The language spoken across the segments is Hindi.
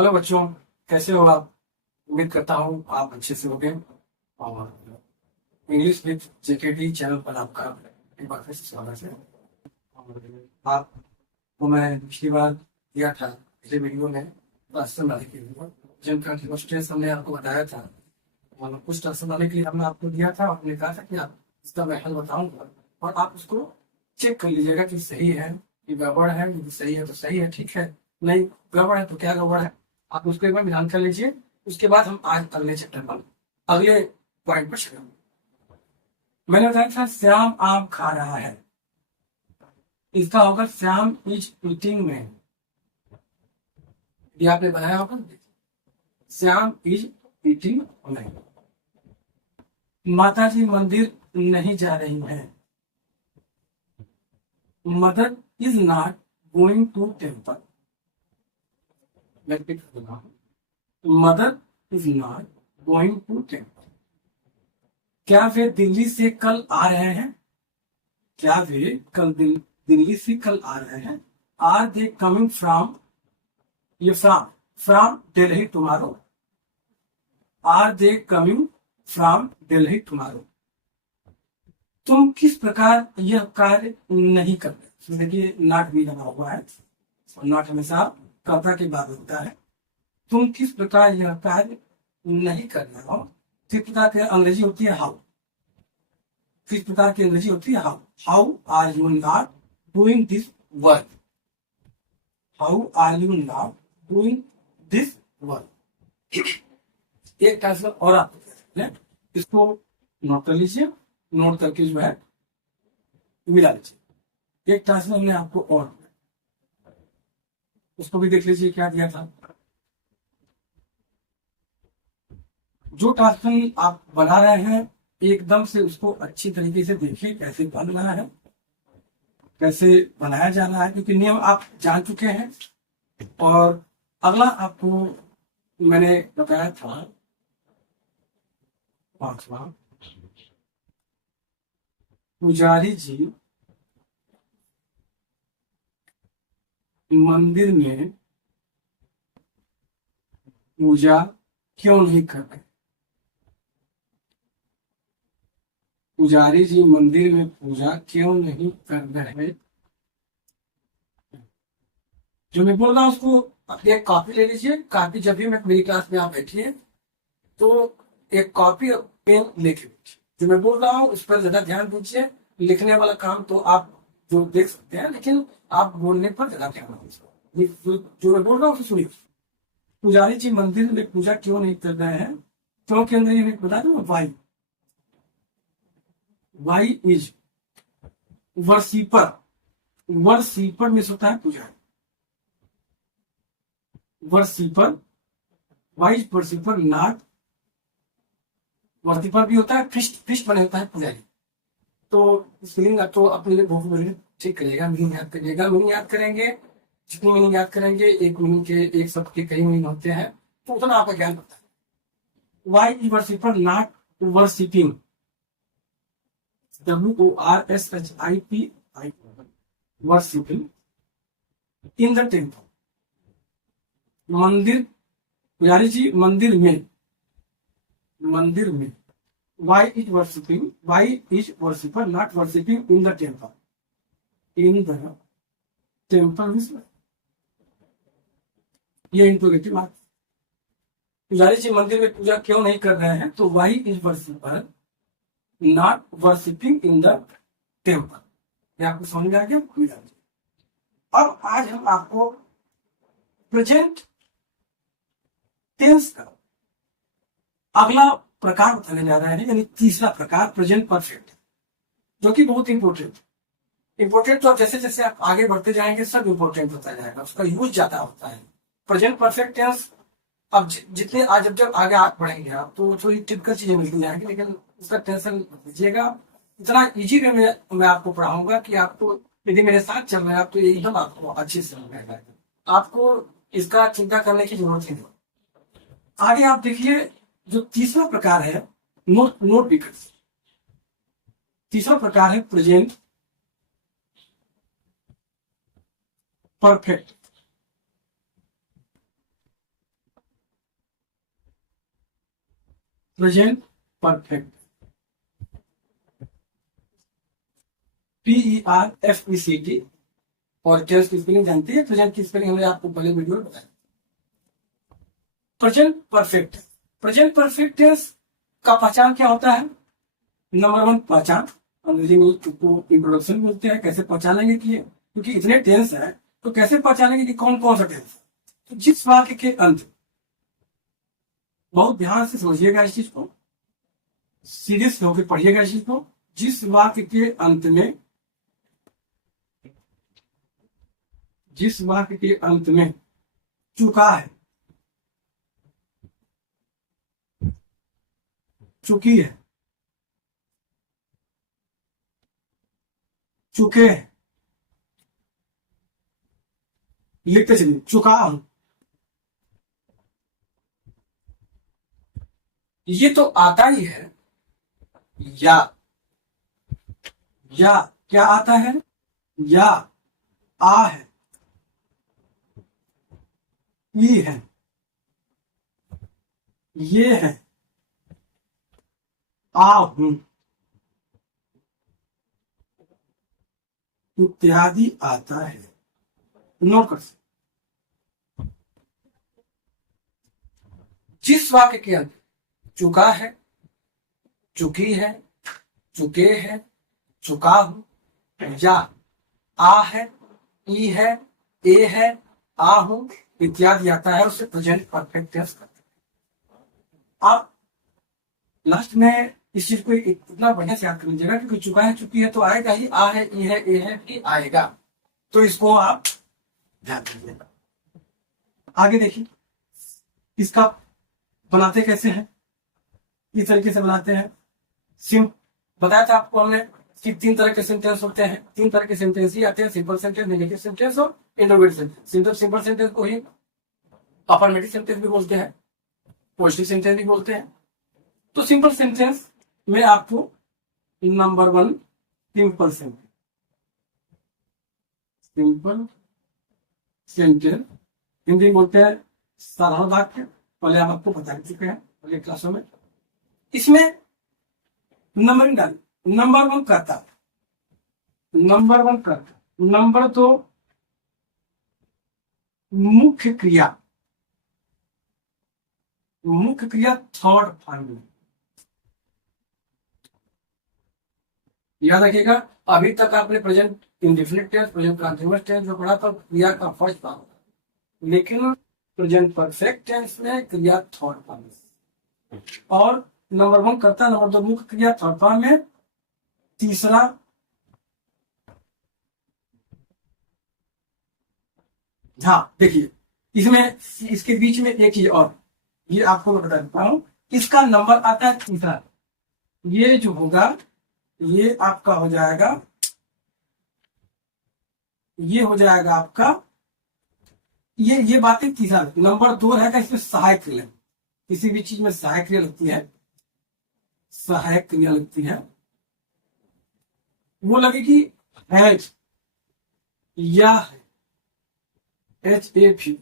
हेलो बच्चों, कैसे हो आप? उम्मीद करता हूँ आप अच्छे से होंगे। और इंग्लिश विद जेकेटी चैनल पर आपका एक बार फिर से स्वागत है। और आपको मैं पिछली बार दिया था, पिछले वीडियो में राशन लाने के लिए जिनका डिमोस्ट्रेशन हमने आपको बताया था। और कुछ राशन लाने के लिए हमने आपको दिया था, आपने कहा था कि आप इसका मैं हल बताऊंगा और आप उसको चेक कर लीजिएगा कि सही है कि गड़बड़ है। यदि सही है तो सही है, ठीक है। नहीं गड़बड़ है तो क्या गड़बड़ है, आप उसको एक बार ध्यान कर लीजिए। उसके बाद हम आज अगले चैप्टर पर, अगले पॉइंट पर चलेंगे। मैंने बताया था श्याम आम खा रहा है, इसका होगा श्याम इज ईटिंग में। ये आपने बनाया होगा, श्याम इज ईटिंग में। माता जी मंदिर नहीं जा रही है, mother is not going to temple. Mother is not going to temple. क्या वे दिल्ली से कल आ रहे हैं? क्या वे कल दिल्ली से कल आ रहे हैं? आर दे कमिंग फ्रॉम, ये from Delhi tomorrow. Are they coming from Delhi tomorrow. तुम किस प्रकार यह कार्य नहीं कर रहे? देखिए नॉट भी लगा हुआ है और नॉट हमेशा कर्ता के बाद होता है। तुम किस प्रकार यह कार्य नहीं कर रहे हो? किस प्रकार की अंग्रेजी होती है हाउ। किस प्रकार की अंग्रेजी होती है how. How are you not doing this work. How are you not doing this work. एक ट्रांसलेशन और आप इसको नोट कर लीजिए, नोट करके जो है मिला लीजिए। एक ट्रांसलेशन हमने आपको और उसको भी देख लीजिए क्या दिया था। जो ट्रांसलेशन आप बना रहे हैं एकदम से उसको अच्छी तरीके से देखिए कैसे बन रहा है, कैसे बनाया जा रहा है, क्योंकि नियम आप जान चुके हैं। और अगला आपको मैंने बताया था पांचवा, पुजारी जी मंदिर में पूजा क्यों नहीं कर रहे? पुजारी जी मंदिर में पूजा क्यों नहीं कर रहे? जो मैं बोल रहा हूँ उसको एक कॉपी ले लीजिए। कॉपी जब भी मैं मेरी क्लास में आप बैठिए तो एक कॉपी और पेन लेके बैठिए। जो मैं बोल रहा हूँ उस पर ज्यादा ध्यान दीजिए। लिखने वाला काम तो आप जो देख सकते हैं, लेकिन आप बोलने पर ज्यादा ध्यान दीजिए। जो मैं बोल रहा हूँ सुनिए। पुजारी जी मंदिर में पूजा क्यों नहीं कर रहे हैं? क्योंकि अंदर ये बता दूं, why why is worshipper. Worshipper में होता है पुजारी। Worshipper, why is worshipper not. Worshipper भी होता है, फिस्ट फिस्ट बने होता है पुजारी। तो स्पेलिंग तो अपने वोकैबुलरी ठीक करिएगा, मीनिंग याद करिएगा। मीनिंग याद करेंगे, जितनी मीनिंग याद करेंगे, एक मीनिंग के एक शब्द के कई मीनिंग होते हैं, तो उतना आपका ज्ञान बढ़ता है। Why is worshipper not worshipping. WORSHIP worshipping in the temple. मंदिर, पुजारी जी मंदिर में, मंदिर में। Why is worshipping, why is worshipper not worshipping in the temple. In the temple ये इंट्रोगेटिव बात। पुजारी जी मंदिर में पूजा क्यों नहीं कर रहे हैं? तो why is worshipper not worshipping in the temple. ये आपको समझ में आ गया? अब आज हम आपको प्रेजेंट टेंस का अगला प्रकार बताने जा रहे हैं, यानी तीसरा प्रकार प्रेजेंट परफेक्ट, जो कि बहुत इंपॉर्टेंट इंपॉर्टेंट। तो जैसे जैसे आप आगे बढ़ते जाएंगे सब इंपॉर्टेंट होता जाएगा, उसका यूज ज्यादा होता है। प्रेजेंट परफेक्ट टेंस अब जितने आज जब आगे आप बढ़ेंगे आप तो थोड़ी टिपिकल चीजें मिलती जाएंगी, लेकिन उसका टेंशन लीजिएगा। इतना इजी वे में मैं आपको पढ़ाऊंगा कि आपको, यदि मेरे साथ चल रहे हैं आप, तो एकदम आपको अच्छे से समझ में आएगा। आपको इसका चिंता करने की जरूरत ही नहीं। आगे आप देखिए, जो तीसरा प्रकार है, नोट नोट भी कर। तीसरा प्रकार है present perfect. Present perfect, PERFECT। और टेंस की स्पेलिंग जानते हैं, प्रेजेंट की स्पेलिंग हमने आपको पहले वीडियो में बताया। Present perfect, present perfect tense का पहचान क्या होता है? नंबर वन, पहचान। अंग्रेजी में इसको इंट्रोडक्शन बोलते हैं। कैसे पहचानेंगे कि क्योंकि इतने टेंस है तो कैसे पहचानेंगे कि कौन कौन सा टेंस? तो जिस वाक्य के अंत, बहुत ध्यान से समझिएगा इस चीज को, सीरियस होकर पढ़िएगा इस चीज को। जिस वाक्य के अंत में, जिस वाक्य के अंत में चुका है, चुकी है, चुके हैं, लिखते चलिए, चुका हूं, ये तो आता ही है। या क्या आता है? या आ है, ई है, ये है, आ हूं इत्यादि आता है। नोट कर, जिस वाक्य के अंत चुका है, चुकी है, चुके हैं, चुका हूं, या आ है, ई है, ए है, आ हूं इत्यादि आता है, उसे प्रेजेंट परफेक्ट टेंस करते हैं। आप लास्ट में इस चीज को इतना बढ़िया से याद कर लीजिएगा, क्योंकि चुका है, चुकी है तो आएगा ही, आ है, ई है, ए है, भी आएगा। तो इसको आप ध्यान दीजिएगा। आगे देखिए, इसका बनाते कैसे हैं? इस तरीके से बनाते हैं। सिम बताया था आपको हमने कि 3 तरह के सेंटेंस होते हैं। 3 तरह के सेंटेंस ही आते हैं, सिंपल सेंटेंस, नेगेटिव सेंटेंस और इंटरोगेटिव सेंटेंस। सिंपल सेंटेंस को ही अफर्मेटिव सेंटेंस भी बोलते हैं, पॉजिटिव सेंटेंस भी बोलते हैं। तो सिंपल सेंटेंस में आपको number one, simple sentence, simple sentence Hindi में बोलते हैं साधारण वाक्य। पहले हम आपको बता चुके हैं पहले क्लासों में। इसमें नंबर डाल, नंबर वन करता, नंबर वन करता, नंबर दो मुख्य क्रिया, मुख्य क्रिया थर्ड फॉर्म में। याद रखिएगा, अभी तक आपने present indefinite tense, present continuous tense जो पढ़ा था, क्रिया का फर्स्ट फॉर्म, लेकिन प्रेजेंट परफेक्ट टेंस में क्रिया थर्ड फॉर्म में। और नंबर वन करता, नंबर दो मुख्य क्रिया थर्ड फॉर्म में, तीसरा हाँ देखिए, इसमें इसके बीच में एक चीज और, ये आपको मैं बता देता हूं, इसका नंबर आता है तीसरा। ये जो होगा ये आपका हो जाएगा, ये हो जाएगा आपका, ये बातें तीसरा। नंबर दो रहेगा, इसमें सहायक क्रिया, किसी भी चीज में सहायक क्रिया लगती है, सहायक क्रिया लगती है, वो लगेगी हैज या HAP,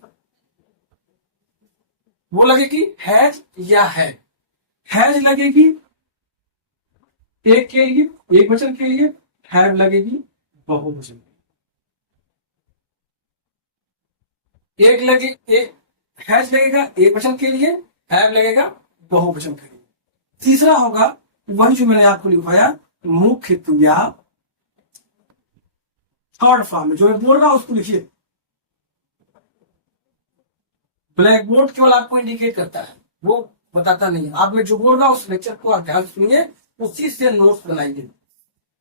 वो लगेगी हैज या है। हैज लगेगी एक के लिए, एक वचन के लिए, हैव लगेगी बहुवचन, एक लगे एक, हैज लगेगा एक वचन के लिए, हैव लगेगा बहुवचन के लिए। तीसरा होगा वही जो मैंने आपको लिखवाया, मुख्य क्रिया थर्ड फॉर्म में। जो मैं बोल रहा हूं उसको लिखिए, ब्लैक बोर्ड केवल आपको इंडिकेट करता है, वो बताता नहीं है। आप मैं जो बोल रहा हूं उस लेक्चर को आप ध्यान सुनिए, उसी से नोट्स बनाइए।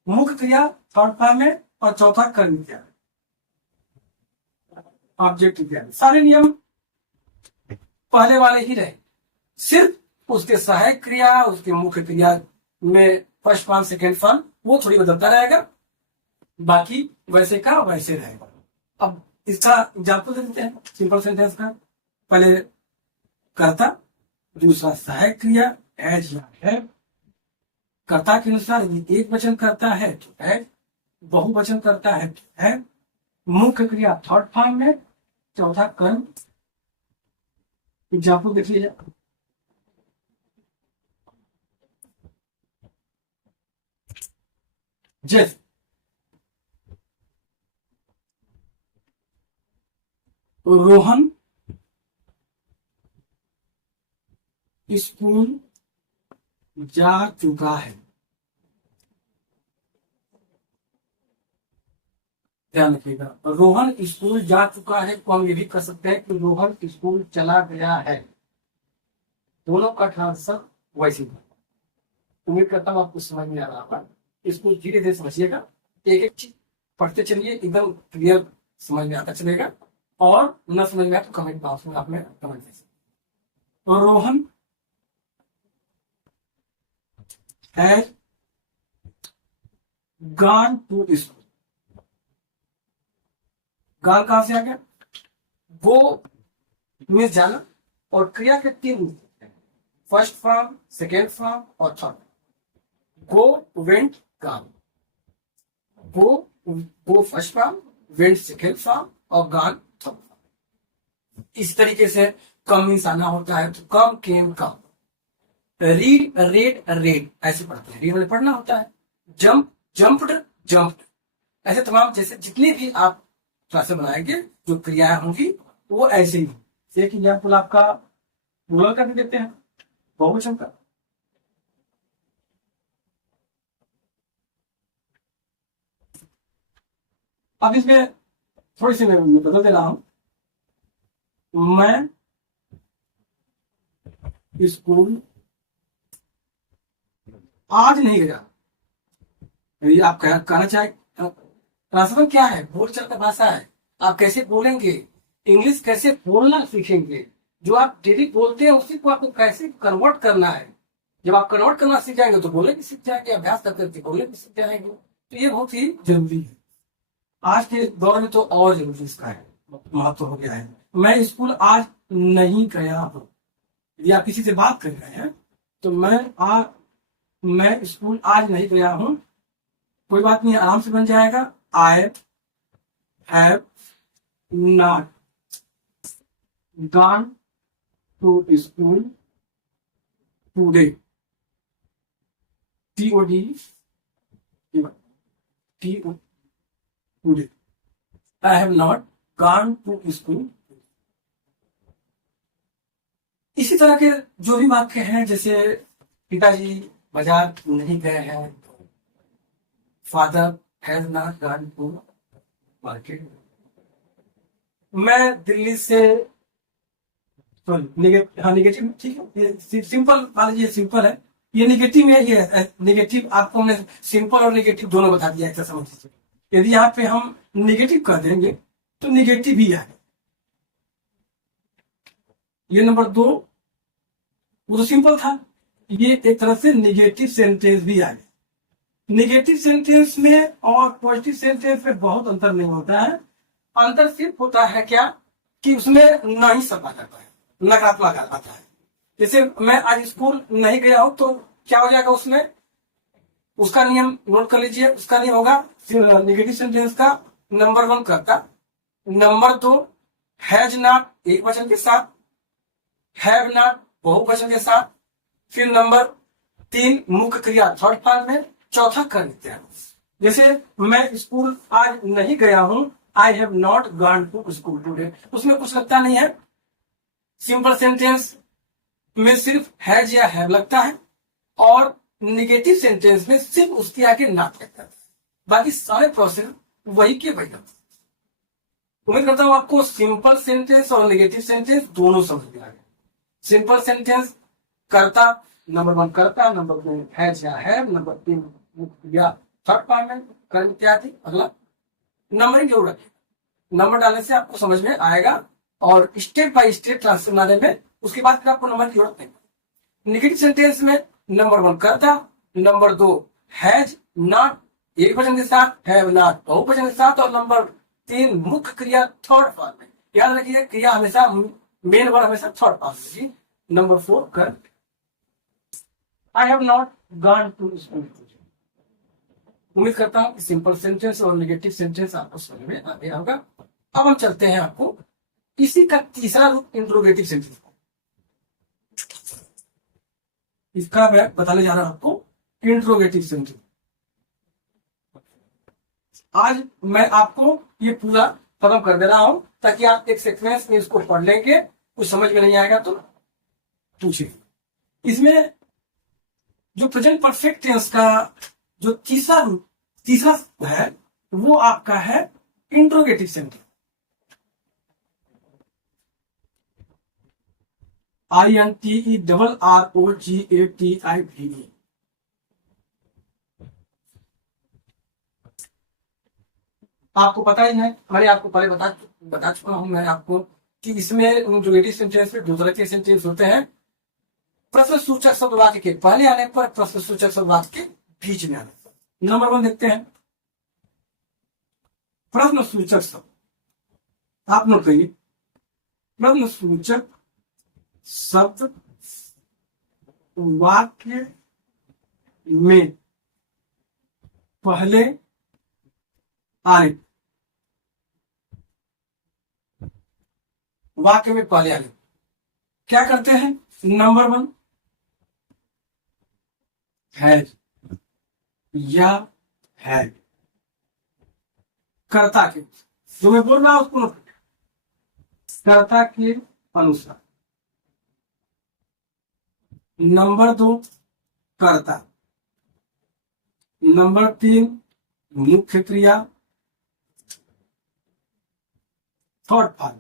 मुख्य क्रिया थर्ड फॉर्म में, और चौथा कर्म क्रिया, ऑब्जेक्ट क्रिया। सारे नियम पहले वाले ही रहे, सिर्फ उसके सहायक क्रिया, उसके मुख्य क्रिया में फर्स्ट फॉर्म सेकेंड फॉर्म वो थोड़ी बदलता रहेगा, बाकी वैसे का वैसे रहेगा। अब इसका एग्जाम्पल दे देते हैं सिंपल सेंटेंस का। पहले कर्ता, दूसरा सहायक क्रिया एज या है। कर्ता के अनुसार यदि एक वचन करता है तो है, बहुवचन करता है तो है, मुख्य क्रिया थर्ड फॉर्म में, चौथा कर्म। एग्जाम्पल देख लीजिए, जैसे रोहन स्कूल जा चुका है। ध्यान रखिएगा, रोहन स्कूल जा चुका है को हम ये भी कर सकते हैं कि रोहन स्कूल चला गया है। दोनों का ट्रांसफर वैसे ही। उम्मीद करता हूँ आपको समझ में आ रहा होगा। इसको धीरे धीरे समझिएगा, एक एक चीज पढ़ते चलिए, एकदम क्लियर समझ में आता चलेगा। और न समझ में आए तो कमेंट बॉक्स में आप में कमेंट दीजिए। Rohan has gone to school. Gone कहां से आ गया? वो में जाना, और क्रिया के तीन रूप हैं, फर्स्ट फॉर्म, सेकेंड फॉर्म और third. Go, went, gone. Go first form, went second form और गॉन थर्ड फॉर्म। इस तरीके से कम मीन्स आना होता है तो come, came, come. Read, read, read ऐसे पढ़ते हैं। रीड में पढ़ना होता है। Jump, jumped, jumped. ऐसे तमाम जैसे जितने भी आप क्लासेस बनाएंगे जो क्रियाएं होंगी वो ऐसे ही। एक एग्जाम्पल आपका प्लूरल का भी देते हैं, बहुवचन का। अब इसमें थोड़ी सी मैं बदल दे रहा हूं। मैं स्कूल आज नहीं गया। यदि आप कहना चाहे, ट्रांसफर क्या है? बोलचाल का भाषा है। आप कैसे बोलेंगे, इंग्लिश कैसे बोलना सीखेंगे, जो आप डेली बोलते हैं उसी को आपको कैसे कन्वर्ट करना है। जब आप कन्वर्ट करना सीख जाएंगे तो बोलने भी सीख जाएंगे, अभ्यास करके बोलने भी सीख जाएंगे। तो ये बहुत ही जरूरी है। आज के दौर में तो और जरूरी इसका है, महत्व हो गया है। मैं स्कूल आज नहीं गया हूँ। यदि आप किसी से बात कर रहे हैं तो मैं स्कूल आज नहीं गया हूँ, कोई बात नहीं, आराम से बन जाएगा। I have not gone to school today. TOD, today. I have not gone to school. इसी तरह के जो भी वाक्य हैं, जैसे पिताजी बाजार नहीं गए हैं, father has not gone to market. मैं दिल्ली से, निगेटिव, ठीक है, ये सिंपल मान लीजिए, सिंपल है। ये निगेटिव में ये है, निगेटिव आपको हमने सिंपल और निगेटिव दोनों बता दिया, ऐसा समझ लीजिए। यदि यहाँ पे हम निगेटिव कर देंगे तो निगेटिव ही है। ये नंबर 2 वो तो सिंपल था, ये एक तरह से निगेटिव सेंटेंस भी आ गया। निगेटिव सेंटेंस में और पॉजिटिव सेंटेंस में बहुत अंतर नहीं होता है। अंतर सिर्फ होता है क्या कि उसमें नहीं शब्द आ जाता है, नकारात्मक आता है। जैसे मैं आज स्कूल नहीं गया हूं तो क्या हो जाएगा उसमें, उसका नियम नोट कर लीजिए। उसका नियम होगा निगेटिव सेंटेंस का, नंबर 1 करता, नंबर 2 हैज नॉट एक वचन के साथ, हैव नॉट बहुवचन के साथ, फिर नंबर 3 मुख्य क्रिया थर्ड फॉर्म में, चौथा कर लेते हैं। जैसे मैं स्कूल आज नहीं गया हूं, I have not gone to school today, उसमें कुछ लगता नहीं है। सिंपल सेंटेंस में सिर्फ हैज या हैव लगता है, और निगेटिव सेंटेंस में सिर्फ उसके आगे नॉट लगता है। बाकी सारे प्रोसेस वही के वही लगता है। उम्मीद करता हूं आपको सिंपल सेंटेंस और निगेटिव सेंटेंस दोनों समझ में आ गए। सिंपल सेंटेंस करता, नंबर 1 करता, नंबर 2 हैज या हैव, नंबर 3 या थर्ड फॉर्म में कर्म इत्यादि। अगला नंबरिंग जरूर रखें, नंबर डालने से आपको समझ में आएगा, और स्टेप बाय स्टेप ट्रांसफर बनाने में उसके बाद फिर आपको नंबर की जरूरत नहीं। निगेटिव सेंटेंस में नंबर 1 करता, नंबर 2 हैज नॉट एक वचन के साथ, हैव नॉट बहुवचन के साथ, और नंबर 3 मुख्य क्रिया थर्ड फॉर्म में। याद रखिए क्रिया हमेशा, मेन वर्ड हमेशा थर्ड फॉर्म में। नंबर 4 कर, I have not gone to school. उम्मीद करता हूं कि सिंपल सेंटेंस और नेगेटिव सेंटेंस आपको समझ में आ गया होगा। अब हम चलते हैं आपको इसी का तीसरा रूप, इंट्रोगेटिव सेंटेंस। इसका मैं बताने जा रहा हूं आपको इंट्रोगेटिव सेंटेंस। आज मैं आपको ये पूरा खत्म कर दे रहा हूं, ताकि आप एक सीक्वेंस में इसको पढ़ लेंगे, कुछ समझ में नहीं आएगा तो पूछिए। इसमें जो प्रेजेंट परफेक्ट टेंस का जो तीसरा है, वो आपका है इंट्रोगेटिव सेंटेंस। INTERROGATIVE। आपको पता ही है, मैंने आपको पहले बता चुका हूं मैं आपको कि इसमें इंट्रोगेटिव सेंटेंस में दो तरह के सेंटेंस होते हैं। प्रश्न सूचक शब्द वाक्य के पहले आने पर, प्रश्न सूचक शब्द वाक्य के बीच में आने पर। नंबर 1 देखते हैं, प्रश्न सूचक शब्द। आप नोट करिए, प्रश्न सूचक शब्द वाक्य में पहले आने, वाक्य में पहले आने क्या करते हैं? नंबर 1 हैज या है, कर्ता के, जो मैं बोल रहा हूं उसको कर्ता के अनुसार। नंबर 2 कर्ता। नंबर 3 मुख्य क्रिया, थर्ड फॉर्म।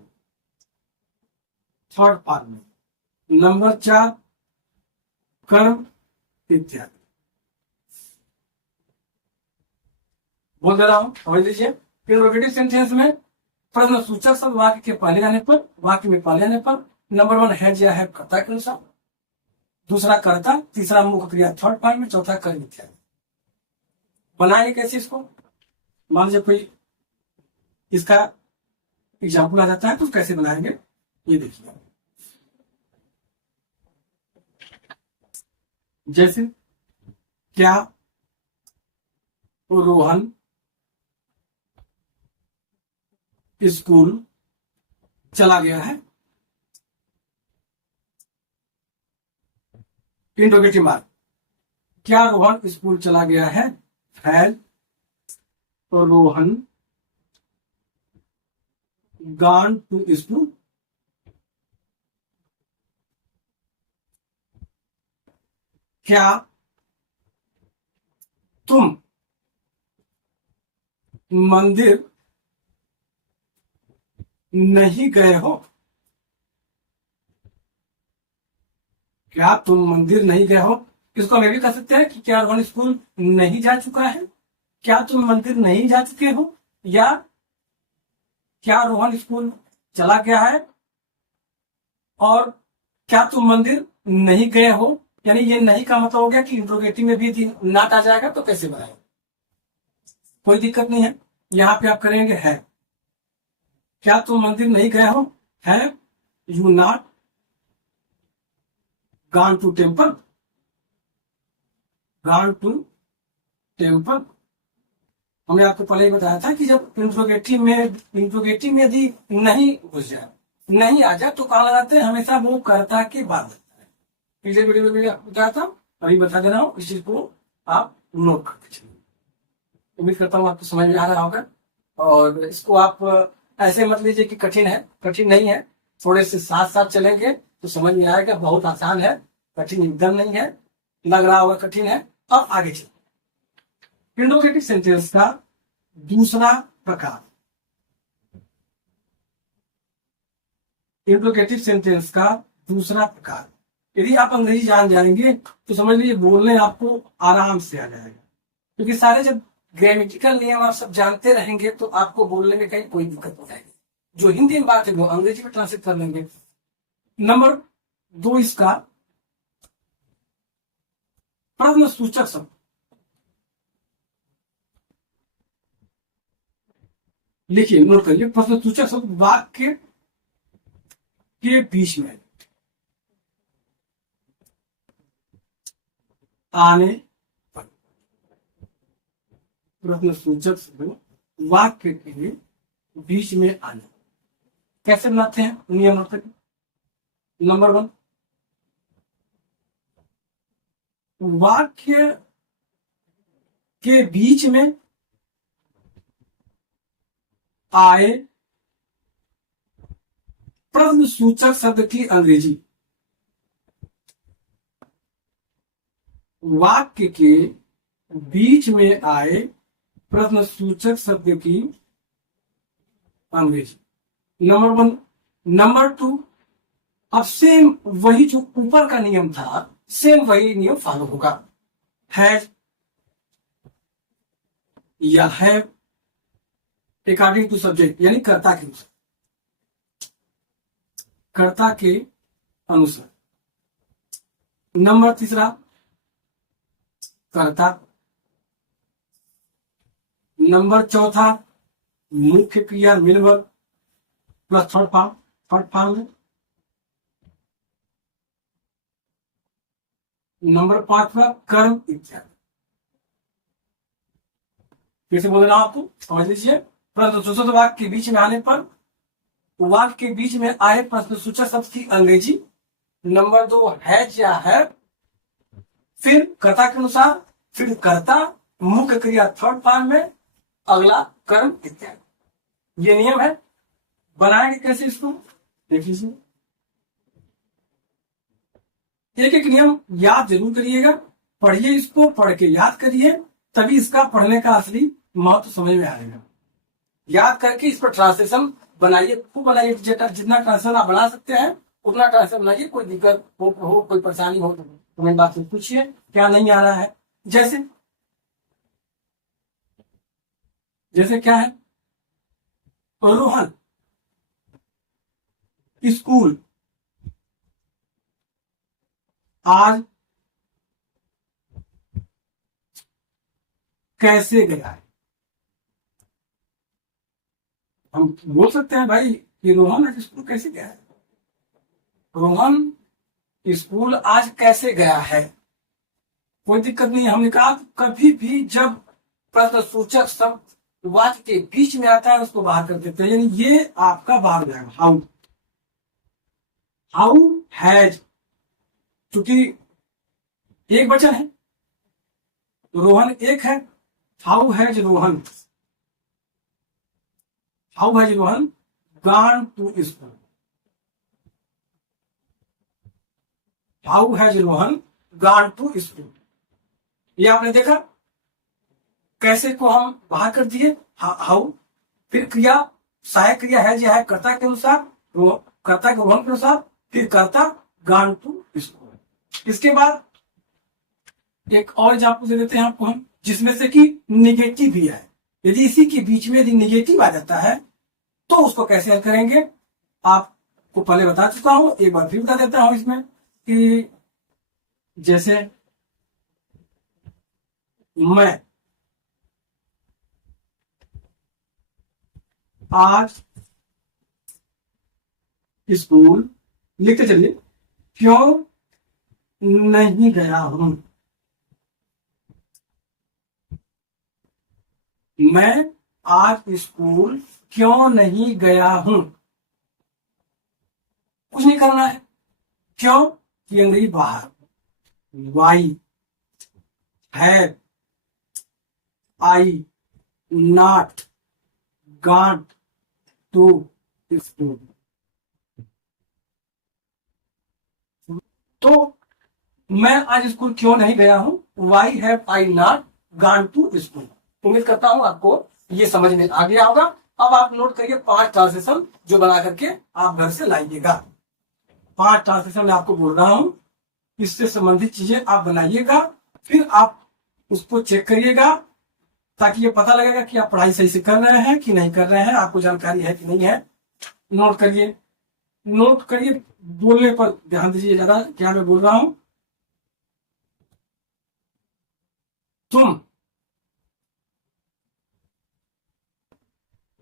नंबर 4 कर्म इत्यादि। बोल दे रहा हूं, समझ लीजिए। इंट्रोगेटिव सेंटेंस में प्रश्न सूचक शब्द वाक्य के पहले आने पर, वाक्य में पहले आने पर, नंबर 1 हैज या है कर्ता के अनुसार, दूसरा कर्ता, तीसरा मुख्य क्रिया थर्ड फॉर्म में, चौथा कर्म इत्यादि। बनाएंगे कैसे इसको? मान लीजिए कोई इसका एग्जाम्पल आ जाता है तो कैसे बनाएंगे ये देखिए। जैसे क्या रोहन स्कूल चला गया है? Interrogative mark. क्या रोहन स्कूल चला गया है? Has Rohan gone to school? क्या तुम मंदिर नहीं गए हो? क्या तुम मंदिर नहीं गए हो? इसको हम ये भी कह सकते हैं कि क्या रोहन स्कूल नहीं जा चुका है? क्या तुम मंदिर नहीं जा चुके हो? या क्या रोहन स्कूल चला गया है? और क्या तुम मंदिर नहीं गए हो? यानी ये नहीं का मतलब हो गया कि इंट्रोगेटिव में भी नॉट आ जाएगा, तो कैसे बनाएंगे? कोई दिक्कत नहीं है, यहां पे आप करेंगे है। क्या तुम मंदिर नहीं गए हो? Have you not gone to temple? Gone to temple. हमने आपको पहले ही बताया था कि जब इंट्रोगेटिव में यदि नहीं घुस जाए, नहीं आ जाए, तो कहां लगाते हैं? हमेशा वो कर्ता के बाद लगता है। पिछले वीडियो में भी बताया था, अभी बता दे रहा हूं, इस चीज को आप नोट करके चलिए। उम्मीद करता हूँ आपको समझ में आ रहा होगा। और इसको आप ऐसे मत लीजिए कि कठिन है, कठिन नहीं है। थोड़े से साथ साथ चलेंगे तो समझ में आएगा, बहुत आसान है, कठिन एकदम नहीं है। लग रहा होगा कठिन है। अब आगे चलिए, इंट्रोगेटिव सेंटेंस का दूसरा प्रकार। इंट्रोगेटिव सेंटेंस का दूसरा प्रकार, यदि आप अंग्रेजी जान जाएंगे तो समझ लीजिए बोलने आपको आराम से आ जाएगा, क्योंकि सारे जब ग्रामेटिकल नियम आप सब जानते रहेंगे तो आपको बोलने में कहीं कोई दिक्कत नहीं आएगी। जो हिंदी में बात है वो अंग्रेजी में ट्रांसलेट कर लेंगे। नंबर 2 इसका प्रश्न सूचक शब्द। लिखिए, नोट करिए, प्रश्न सूचक शब्द वाक्य के बीच में आने पर, प्रश्न सूचक शब्द वाक्य के बीच में आने कैसे बनाते हैं? नियम नोट करिए। नंबर 1, वाक्य के बीच में आए प्रश्न सूचक शब्द की अंग्रेजी। वाक्य के बीच में आए प्रश्न सूचक शब्द की अंग्रेजी। नंबर 1। नंबर 2, अब सेम वही जो ऊपर का नियम था, सेम वही नियम फॉलो होगा। हैज या हैव अकॉर्डिंग टू सब्जेक्ट, यानी कर्ता के अनुसार, कर्ता के अनुसार। नंबर 3, कर्ता। नंबर 4, मुख्य क्रिया मिल verb plus third form, third form में। नंबर 5, कर्म इत्यादि। फिर से बोल रहा हूं आपको, समझ लीजिए। प्रश्न सूचक वाक्य के बीच में आने पर, वाक्य के बीच में आए प्रश्न सूचक शब्द की अंग्रेजी। नंबर 2, हैज या है, फिर कर्ता के अनुसार, फिर कर्ता, मुख्य क्रिया थर्ड फॉर्म में, अगला कर्म इत्यादि। ये नियम है। बनाएंगे कैसे इसको, देख लीजिए। एक एक नियम याद जरूर करिएगा, पढ़िए इसको, पढ़ के याद करिए, तभी इसका पढ़ने का असली महत्व समझ में आएगा। याद करके इस पर ट्रांसलेशन बनाइए, खूब बनाइए। जितना ट्रांसलेशन आप बना सकते हैं उतना ट्रांसलेशन बनाइए। कोई दिक्कत हो कोई परेशानी हो तो कमेंट बॉक्स में पूछिए, क्या नहीं आ रहा है। जैसे जैसे क्या है, रोहन स्कूल आज कैसे गया है। हम बोल सकते हैं भाई कि रोहन आज स्कूल कैसे गया है। रोहन स्कूल आज कैसे गया है, कोई दिक्कत नहीं। हमने कहा कभी भी जब प्रश्न सूचक शब्द वाक्य के बीच में आता है उसको बाहर कर देते हैं, यानी ये आपका बाहर जाएगा। हाउ, हाउ हैज, चूंकि एक वचन है, रोहन एक है। How has Rohan, how has Rohan gone to school, how has Rohan gone to school. ये आपने देखा कैसे को हम बाहर कर दिए, हाउ, फिर क्रिया सहायक क्रिया है जो है कर्ता के अनुसार, कर्ता के रोहन के अनुसार, फिर कर्ता गॉन टू स्कूल। इसके बाद एक और एग्जाम्पल दे देते हैं आपको हम, जिसमें से कि निगेटिव भी है। यदि इसी के बीच में यदि निगेटिव आ जाता है तो उसको कैसे हल करेंगे, आपको पहले बता चुका हूं, एक बार फिर बता देता हूं इसमें कि जैसे मैं आज स्कूल, लिखते चलिए, क्यों नहीं गया हूं। मैं आज स्कूल क्यों नहीं गया हूं, कुछ नहीं करना है। क्यों की अंग्रेजी बाहर, why, have, I, not, gone to school. तो मैं आज स्कूल क्यों नहीं गया हूं, why have I not gone to school. उम्मीद करता हूं आपको ये समझ में आ गया होगा। अब आप नोट करिए 5 ट्रांसलेशन जो बना करके आप घर से लाइएगा। 5 ट्रांसलेशन मैं आपको बोल रहा हूं, इससे संबंधित चीजें आप बनाइएगा, फिर आप उसको चेक करिएगा, ताकि ये पता लगेगा कि आप पढ़ाई सही से कर रहे हैं कि नहीं कर रहे हैं, आपको जानकारी है कि नहीं है। नोट करिए, नोट करिए, बोलने पर ध्यान दीजिए ज्यादा, क्या मैं बोल रहा हूं। तुम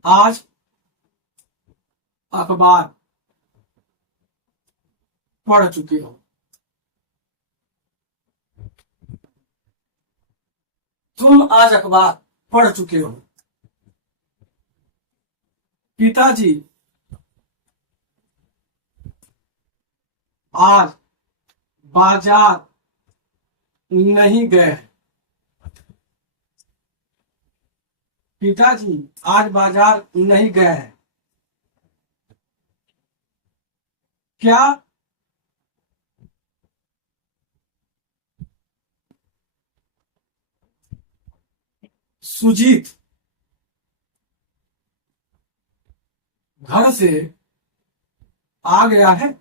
आज अखबार पढ़ चुके हो, तुम आज अखबार पढ़ चुके हो। पिताजी आज बाजार नहीं गए। पिताजी आज बाजार नहीं गए हैं। क्या सुजीत घर से आ गया है?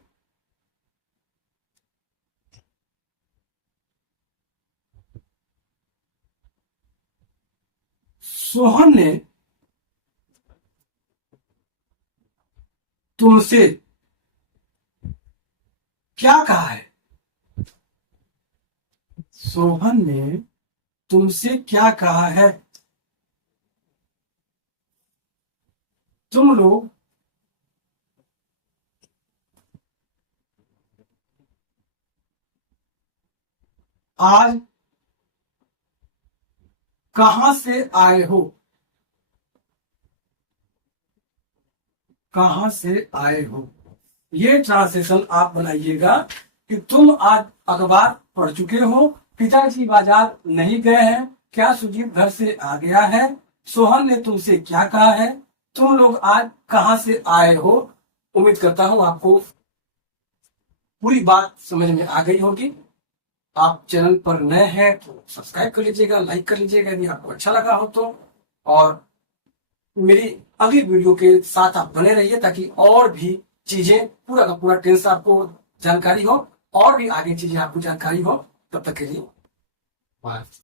सोहन ने तुमसे क्या कहा है? सोहन ने तुमसे क्या कहा है? तुम लोग आज कहां से आए हो? कहां से आए हो? ये ट्रांसलेशन आप बनाइएगा कि तुम आज अखबार पढ़ चुके हो, पिताजी बाजार नहीं गए हैं, क्या सुजीत घर से आ गया है, सोहन ने तुमसे क्या कहा है, तुम लोग आज कहां से आए हो। उम्मीद करता हूं आपको पूरी बात समझ में आ गई होगी। आप चैनल पर नए हैं तो सब्सक्राइब कर लीजिएगा, लाइक कर लीजिएगा यदि आपको अच्छा लगा हो तो, और मेरी अगली वीडियो के साथ आप बने रहिए ताकि और भी चीजें पूरा का पूरा टेंस आपको जानकारी हो और भी आगे चीजें आपको जानकारी हो। तब तक के लिए बाय।